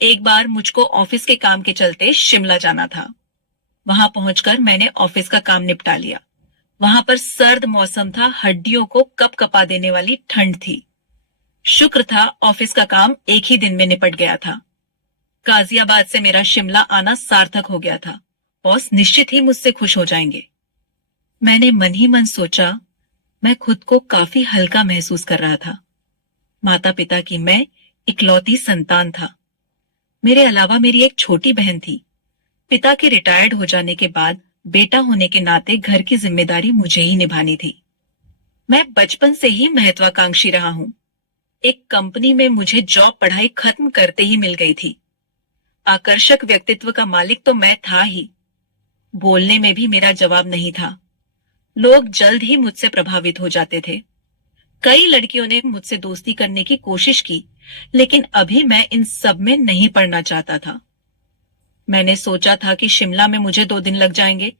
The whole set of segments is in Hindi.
एक बार मुझको ऑफिस के काम के चलते शिमला जाना था। वहां पहुंचकर मैंने ऑफिस का काम निपटा लिया। वहां पर सर्द मौसम था, हड्डियों को कप कपा देने वाली ठंड थी। शुक्र था ऑफिस का काम एक ही दिन में निपट गया था। गाजियाबाद से मेरा शिमला आना सार्थक हो गया था। बॉस निश्चित ही मुझसे खुश हो जाएंगे। मैंने मन ही मन सोचा। मैं खुद को काफी हल्का महसूस कर रहा था। माता पिता की मैं इकलौती संतान था। मेरे अलावा मेरी एक छोटी बहन थी। पिता के रिटायर्ड हो जाने के बाद बेटा होने के नाते घर की जिम्मेदारी मुझे ही निभानी थी। मैं बचपन से ही महत्वाकांक्षी रहा हूं। एक कंपनी में मुझे जॉब पढ़ाई खत्म करते ही मिल गई थी। आकर्षक व्यक्तित्व का मालिक तो मैं था ही। बोलने में भी मेरा जवाब नहीं था। लोग जल्द ही मुझसे प्रभावित हो जाते थे। कई लड़कियों ने मुझसे दोस्ती करने की कोशिश की, लेकिन अभी मैं इन सब में नहीं पड़ना चाहता था। मैंने सोचा था कि शिमला में मुझे 2 दिन लग जाएंगे,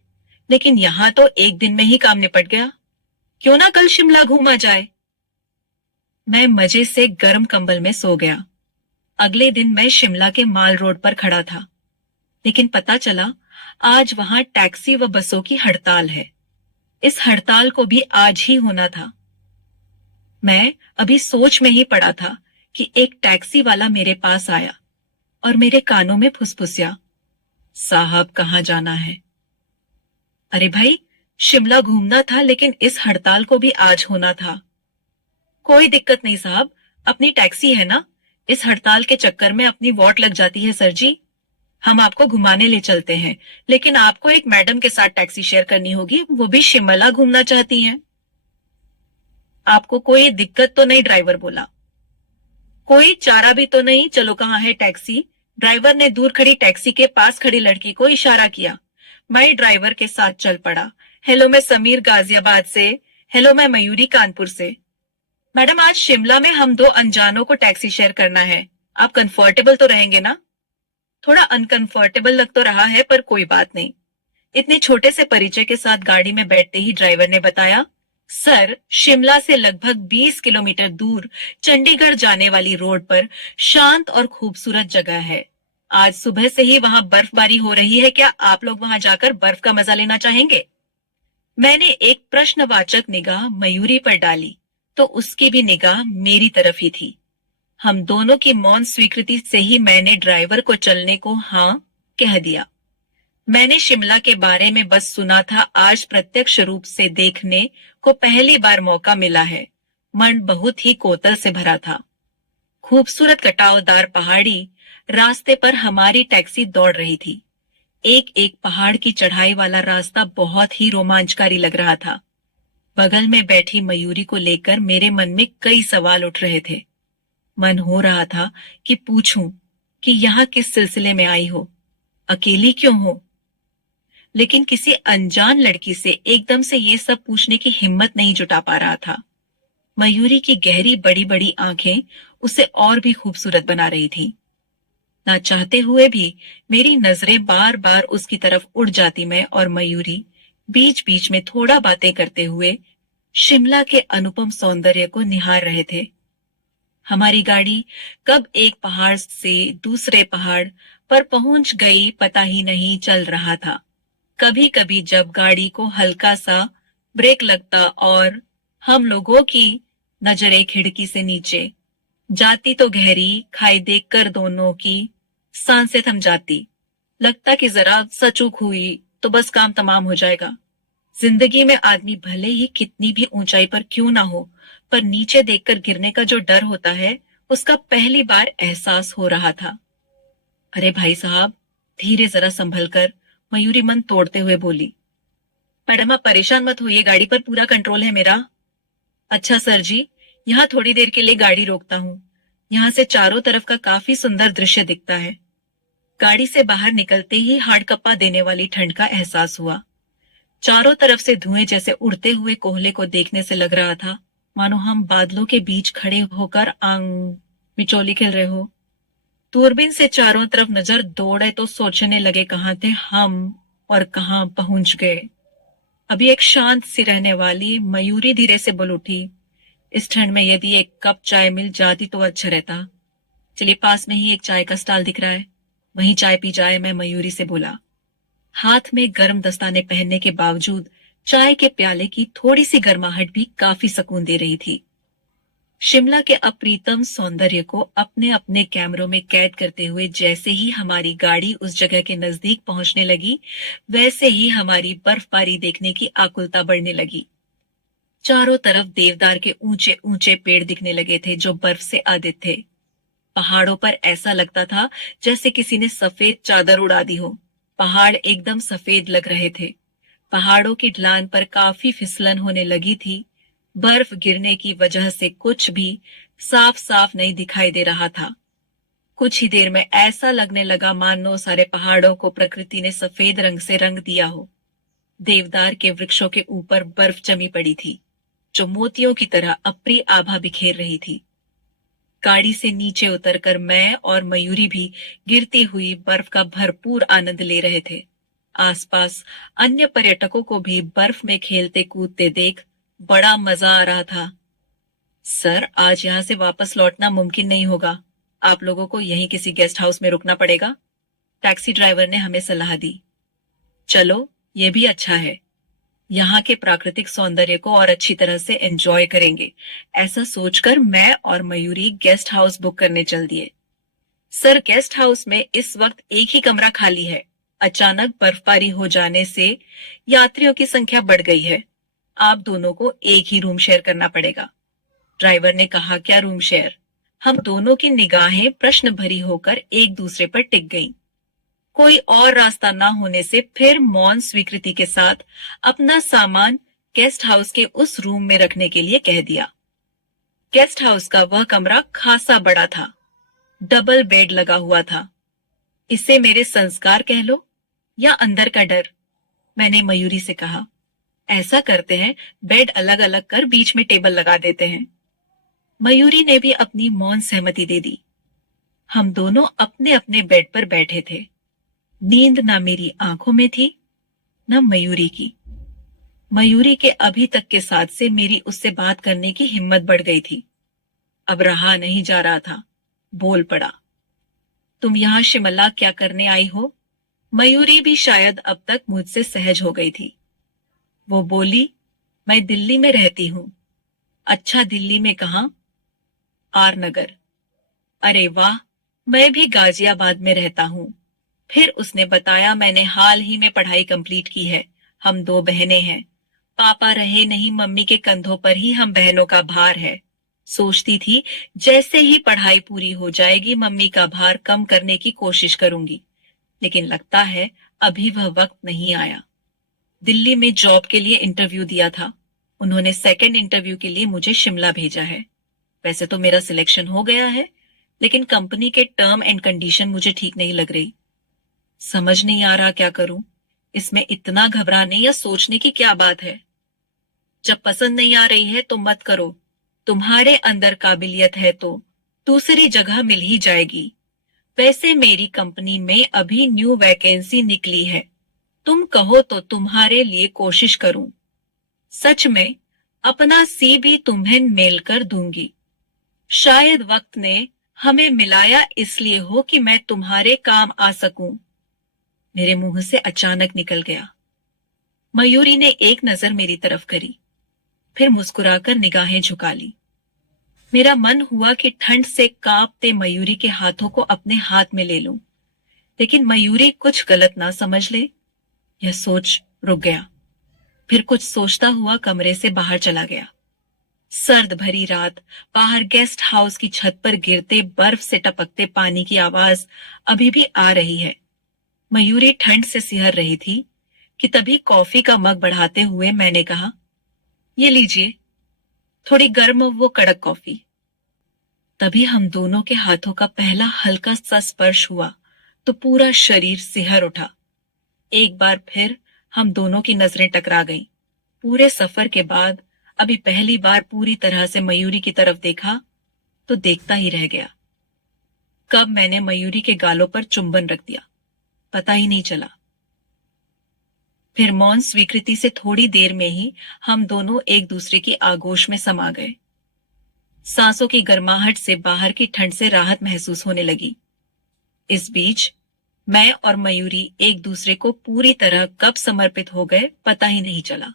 लेकिन यहां तो एक दिन में ही काम निपट गया। क्यों ना कल शिमला घूमा जाए। मैं मजे से गर्म कंबल में सो गया। अगले दिन मैं शिमला के माल रोड पर खड़ा था, लेकिन पता चला आज वहां टैक्सी व बसों की हड़ताल है। इस हड़ताल को भी आज ही होना था। मैं अभी सोच में ही पड़ा था कि एक टैक्सी वाला मेरे पास आया और मेरे कानों में फुसफुसिया, साहब कहाँ जाना है। अरे भाई, शिमला घूमना था, लेकिन इस हड़ताल को भी आज होना था। कोई दिक्कत नहीं साहब, अपनी टैक्सी है ना। इस हड़ताल के चक्कर में अपनी वॉट लग जाती है सर जी। हम आपको घुमाने ले चलते हैं, लेकिन आपको एक मैडम के साथ टैक्सी शेयर करनी होगी, वो भी शिमला घूमना चाहती हैं। आपको कोई दिक्कत तो नहीं? ड्राइवर बोला। कोई चारा भी तो नहीं? चलो कहाँ है टैक्सी? ड्राइवर ने दूर खड़ी टैक्सी के पास खड़ी लड़की को इशारा किया। मैं ड्राइवर के साथ चल पड़ा। हेलो, मैं समीर गाजियाबाद से। हेलो, मैं मयूरी कानपुर से। मैडम, आज शिमला में हम 2 अनजानों को टैक्सी शेयर करना है। आप कंफर्टेबल तो रहेंगे ना? थोड़ा अनकंफर्टेबल लग तो रहा है, पर कोई बात नहीं। इतने छोटे से परिचय के साथ गाड़ी में बैठते ही ड्राइवर ने बताया, सर, शिमला से लगभग 20 किलोमीटर दूर चंडीगढ़ जाने वाली रोड पर शांत और खूबसूरत जगह है। आज सुबह से ही वहां बर्फबारी हो रही है। क्या आप लोग वहां जाकर बर्फ का मजा लेना चाहेंगे? मैंने एक प्रश्नवाचक निगाह मयूरी पर डाली, तो उसकी भी निगाह मेरी तरफ ही थी। हम दोनों की मौन स्वीकृति से ही मैंने ड्राइवर को चलने को हाँ कह दिया। मैंने शिमला के बारे में बस सुना था, आज प्रत्यक्ष रूप से देखने को पहली बार मौका मिला है। मन बहुत ही कोतल से भरा था। खूबसूरत कटावदार पहाड़ी रास्ते पर हमारी टैक्सी दौड़ रही थी। एक एक पहाड़ की चढ़ाई वाला रास्ता बहुत ही रोमांचकारी लग रहा था। बगल में बैठी मयूरी को लेकर मेरे मन में कई सवाल उठ रहे थे। मन हो रहा था कि पूछूं कि यहाँ किस सिलसिले में आई हो, अकेली क्यों हो, लेकिन किसी अनजान लड़की से एकदम से ये सब पूछने की हिम्मत नहीं जुटा पा रहा था। मयूरी की गहरी बड़ी बड़ी आंखें उसे और भी खूबसूरत बना रही थी। ना चाहते हुए भी मेरी नजरें बार बार उसकी तरफ उड़ जाती। मैं और मयूरी बीच बीच में थोड़ा बातें करते हुए शिमला के अनुपम सौंदर्य को निहार रहे थे। हमारी गाड़ी कब एक पहाड़ से दूसरे पहाड़ पर पहुंच गई पता ही नहीं चल रहा था। कभी कभी जब गाड़ी को हल्का सा ब्रेक लगता और हम लोगों की नजरें खिड़की से नीचे जाती तो गहरी खाई देखकर दोनों की सांसें थम जाती। लगता कि जरा सा चूक हुई तो बस काम तमाम हो जाएगा। जिंदगी में आदमी भले ही कितनी भी ऊंचाई पर क्यों ना हो, पर नीचे देखकर गिरने का जो डर होता है, उसका पहली बार एहसास हो रहा था। अरे भाई साहब, धीरे जरा संभल कर, मयूरी मन तोड़ते हुए बोली। मैडम, आप परेशान मत होइए, गाड़ी पर पूरा कंट्रोल है मेरा। अच्छा सर जी, यहाँ थोड़ी देर के लिए गाड़ी रोकता हूँ। यहाँ से चारों तरफ का काफी सुंदर दृश्य दिखता है। गाड़ी से बाहर निकलते ही हाड़कंपा देने वाली ठंड का एहसास हुआ। चारों तरफ से धुएं जैसे उड़ते हुए कोहले को देखने से लग रहा था मानो हम बादलों के बीच खड़े होकर आंग मिचोली खेल रहे हो। दूरबीन से चारों तरफ नजर दौड़े तो सोचने लगे कहाँ थे हम और कहाँ पहुंच गए। अभी एक शांत सी रहने वाली मयूरी धीरे से बोल उठी, इस ठंड में यदि एक कप चाय मिल जाती तो अच्छा रहता। चलिए, पास में ही एक चाय का स्टॉल दिख रहा है, वहीं चाय पी जाए, मैं मयूरी से बोला। हाथ में गर्म दस्ताने पहनने के बावजूद चाय के प्याले की थोड़ी सी गर्माहट भी काफी सुकून दे रही थी। शिमला के अप्रीतम सौंदर्य को अपने अपने कैमरों में कैद करते हुए जैसे ही हमारी गाड़ी उस जगह के नजदीक पहुंचने लगी, वैसे ही हमारी बर्फबारी देखने की आकुलता बढ़ने लगी। चारों तरफ देवदार के ऊंचे ऊंचे पेड़ दिखने लगे थे जो बर्फ से आदित थे। पहाड़ों पर ऐसा लगता था जैसे किसी ने सफेद चादर उड़ा दी हो। पहाड़ एकदम सफेद लग रहे थे। पहाड़ों की ढलान पर काफी फिसलन होने लगी थी। बर्फ गिरने की वजह से कुछ भी साफ साफ नहीं दिखाई दे रहा था। कुछ ही देर में ऐसा लगने लगा मानो सारे पहाड़ों को प्रकृति ने सफेद रंग से रंग दिया हो। देवदार के वृक्षों के ऊपर बर्फ जमी पड़ी थी, जो मोतियों की तरह अप्रिय आभा बिखेर रही थी। गाड़ी से नीचे उतरकर मैं और मयूरी भी गिरती हुई बर्फ का भरपूर आनंद ले रहे थे। आसपास अन्य पर्यटकों को भी बर्फ में खेलते कूदते देख बड़ा मजा आ रहा था। सर, आज यहाँ से वापस लौटना मुमकिन नहीं होगा। आप लोगों को यहीं किसी गेस्ट हाउस में रुकना पड़ेगा, टैक्सी ड्राइवर ने हमें सलाह दी। चलो, ये भी अच्छा है। यहाँ के प्राकृतिक सौंदर्य को और अच्छी तरह से एंजॉय करेंगे। ऐसा सोचकर मैं और मयूरी गेस्ट हाउस बुक करने चल दिए। सर, गेस्ट हाउस में इस वक्त एक ही कमरा खाली है। अचानक बर्फबारी हो जाने से यात्रियों की संख्या बढ़ गई है। आप दोनों को एक ही रूम शेयर करना पड़ेगा। ड्राइवर ने कहा, क्या रूम शेयर? हम दोनों की निगाहें प्रश्न भरी होकर एक दूसरे पर टिक गईं। कोई और रास्ता ना होने से फिर मौन स्वीकृति के साथ अपना सामान गेस्ट हाउस के उस रूम में रखने के लिए कह दिया। गेस्ट हाउस का वह कमरा खासा बड़ा था। डबल बेड लगा हुआ था। इसे मेरे संस्कार कह लो या अंदर का डर, मैंने मयूरी से कहा। ऐसा करते हैं, बेड अलग अलग कर बीच में टेबल लगा देते हैं। मयूरी ने भी अपनी मौन सहमति दे दी। हम दोनों अपने अपने बेड पर बैठे थे। नींद न मेरी आंखों में थी न मयूरी की। मयूरी के अभी तक के साथ से मेरी उससे बात करने की हिम्मत बढ़ गई थी। अब रहा नहीं जा रहा था। बोल पड़ा, तुम यहां शिमला क्या करने आई हो? मयूरी भी शायद अब तक मुझसे सहज हो गई थी। वो बोली, मैं दिल्ली में रहती हूं। अच्छा, दिल्ली में कहां? आर नगर। अरे वाह, मैं भी गाजियाबाद में रहता हूं। फिर उसने बताया, मैंने हाल ही में पढ़ाई कंप्लीट की है। हम दो बहनें हैं। पापा रहे नहीं, मम्मी के कंधों पर ही हम बहनों का भार है। सोचती थी जैसे ही पढ़ाई पूरी हो जाएगी मम्मी का भार कम करने की कोशिश करूंगी, लेकिन लगता है अभी वह वक्त नहीं आया। दिल्ली में जॉब के लिए इंटरव्यू दिया था। उन्होंने सेकंड इंटरव्यू के लिए मुझे शिमला भेजा है। वैसे तो मेरा सिलेक्शन हो गया है, लेकिन कंपनी के टर्म एंड कंडीशन मुझे ठीक नहीं लग रही। समझ नहीं आ रहा क्या करूं। इसमें इतना घबराने या सोचने की क्या बात है? जब पसंद नहीं आ रही है तो मत करो। तुम्हारे अंदर काबिलियत है तो दूसरी जगह मिल ही जाएगी। वैसे मेरी कंपनी में अभी न्यू वैकेंसी निकली है। तुम कहो तो तुम्हारे लिए कोशिश करूं। सच में अपना सीवी तुम्हें मेल कर दूंगी। शायद वक्त ने हमें मिलाया इसलिए हो कि मैं तुम्हारे काम आ सकूं। मेरे मुंह से अचानक निकल गया। मयूरी ने एक नजर मेरी तरफ करी, फिर मुस्कुराकर निगाहें झुका ली। मेरा मन हुआ कि ठंड से कांपते मयूरी के हाथों को अपने हाथ में ले लूं, लेकिन मयूरी कुछ गलत ना समझ ले, यह सोच रुक गया। फिर कुछ सोचता हुआ कमरे से बाहर चला गया। सर्द भरी रात, बाहर गेस्ट हाउस की छत पर गिरते बर्फ से टपकते पानी की आवाज अभी भी आ रही है। मयूरी ठंड से सिहर रही थी कि तभी कॉफी का मग बढ़ाते हुए मैंने कहा, ये लीजिए, थोड़ी गर्म वो कड़क कॉफी। तभी हम दोनों के हाथों का पहला हल्का सा स्पर्श हुआ तो पूरा शरीर सिहर उठा। एक बार फिर हम दोनों की नजरें टकरा गईं। पूरे सफर के बाद अभी पहली बार पूरी तरह से मयूरी की तरफ देखा तो देखता ही रह गया। कब मैंने मयूरी के गालों पर चुंबन रख दिया, पता ही नहीं चला। फिर मौन स्वीकृति से थोड़ी देर में ही हम दोनों एक दूसरे की आगोश में समा गए। सांसों की गर्माहट से बाहर की ठंड से राहत महसूस होने लगी। इस बीच मैं और मयूरी एक दूसरे को पूरी तरह कब समर्पित हो गए पता ही नहीं चला।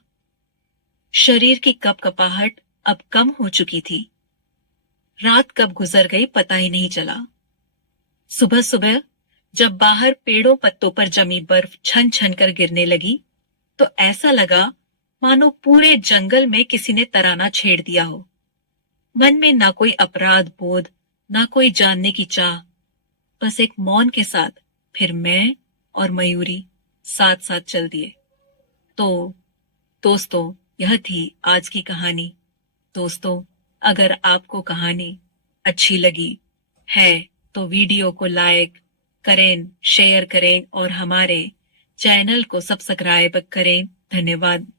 शरीर की कपकपाहट अब कम हो चुकी थी। रात कब गुजर गई पता ही नहीं चला। सुबह सुबह जब बाहर पेड़ों पत्तों पर जमी बर्फ छन छन कर गिरने लगी तो ऐसा लगा मानो पूरे जंगल में किसी ने तराना छेड़ दिया हो। मन में ना कोई अपराध बोध, ना कोई जानने की चाह, बस एक मौन के साथ फिर मैं और मयूरी साथ साथ चल दिए। तो दोस्तों, यह थी आज की कहानी। दोस्तों, अगर आपको कहानी अच्छी लगी है तो वीडियो को लाइक करें, शेयर करें और हमारे चैनल को सब्सक्राइब करें। धन्यवाद।